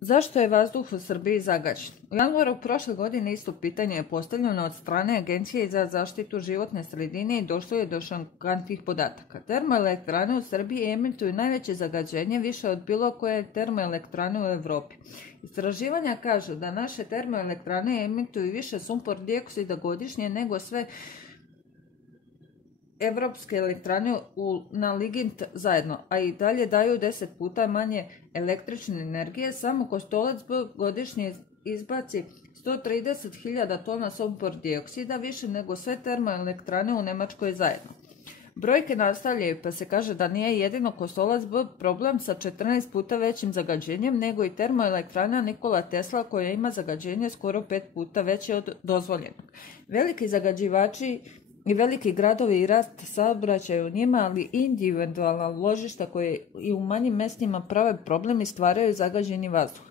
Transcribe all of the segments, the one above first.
Zašto je vazduh u Srbiji zagađen? U januaru prošle godine isto pitanje je postavljeno od strane Agencije za zaštitu životne sredine i došlo je do šokantnih podataka. Termoelektrane u Srbiji emituju najveće zagađenje, više od bilo koje termoelektrane u Evropi. Istraživanja kažu da naše termoelektrane emituju više sumpor dioksida godišnje nego sve evropske elektrane na ligint zajedno, a i dalje daju 10 puta manje električne energije. Samo Kostolac godišnje izbaci 130.000 tona sumpor dioksida, više nego sve termoelektrane u Nemačkoj zajedno. Brojke nastavljaju, pa se kaže da nije jedino Kostolac problem sa 14 puta većim zagađenjem, nego i termoelektrana Nikola Tesla koja ima zagađenje skoro 5 puta veće od dozvoljenog. Veliki zagađivači i veliki gradovi i rast saobraćaja u njima, ali i individualna ložišta koje i u manjim mestima prave problem i stvaraju zagađeni vazduh.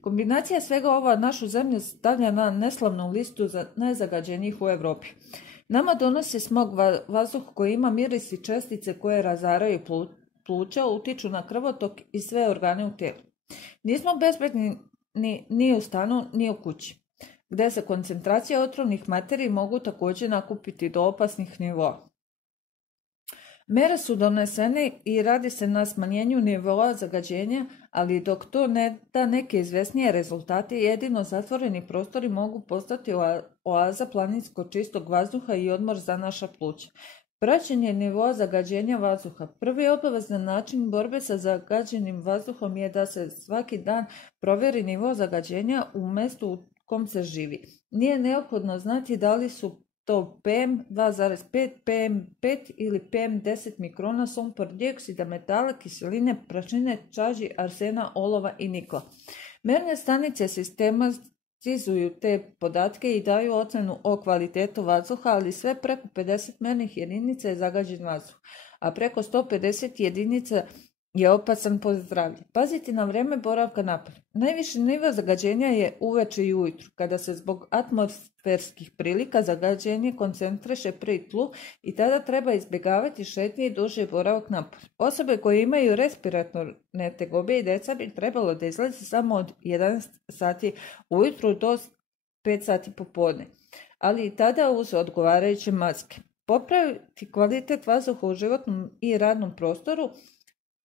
Kombinacija svega ova našu zemlju stavlja na neslavnu listu najzagađenijih u Evropi. Nama donosi smog vazduh koji ima miris i čestice koje razaraju pluća, utiču na krvotok i sve organe u tijelu. Nismo bezbedni ni u stanu, ni u kući, gdje se koncentracija otrovnih materiji mogu također nakupiti do opasnih nivoa. Mere su donesene i radi se na smanjenju nivoa zagađenja, ali dok to ne da neke izvesnije rezultate, jedino zatvoreni prostori mogu postati oaza planinskog čistog vazduha i odmor za naša pluća. Praćenje nivoa zagađenja vazduha. Prvi obavezan način borbe sa zagađenim vazduhom je da se svaki dan provjeri nivo zagađenja u mjestu u kom se živi. Nije neophodno znati da li su to PM2,5, PM5 ili PM10 mikrona sumpor dioksida, metala, kiseline, prašine, čaži, arsena, olova i nikla. Merne stanice sistematizuju te podatke i daju ocenu o kvalitetu vazduha, ali sve preko 50 mernih jedinica je zagađen vazduh, a preko 150 jedinica je opasan po zdravlje. Paziti na vrijeme boravka napolju. Najviši nivo zagađenja je uveče i ujutru, kada se zbog atmosferskih prilika zagađenje koncentriše pri tlu i tada treba izbjegavati šetnje i duže boravak napolju. Osobe koje imaju respiratorne tegobe i deca bi trebalo da izlaze samo od 11 sati ujutru do 5 sati popodne, ali i tada uz odgovarajuće maske. Popraviti kvalitet vazduha u životnom i radnom prostoru.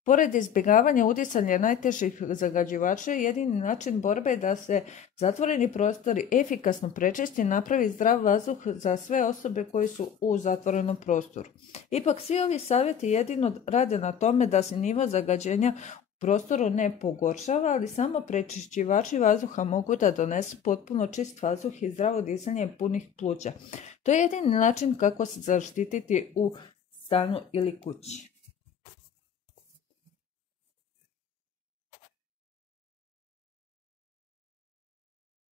Pored izbjegavanja udisanja najtežih zagađivača, jedini način borbe je da se zatvoreni prostori efikasno prečisti i napravi zdrav vazduh za sve osobe koji su u zatvorenom prostoru. Ipak svi ovi savjeti jedino rade na tome da se nivo zagađenja u prostoru ne pogoršava, ali samo prečišćivači vazduha mogu da donesu potpuno čist vazduh i zdravo disanje punih pluća. To je jedini način kako se zaštititi u stanu ili kući.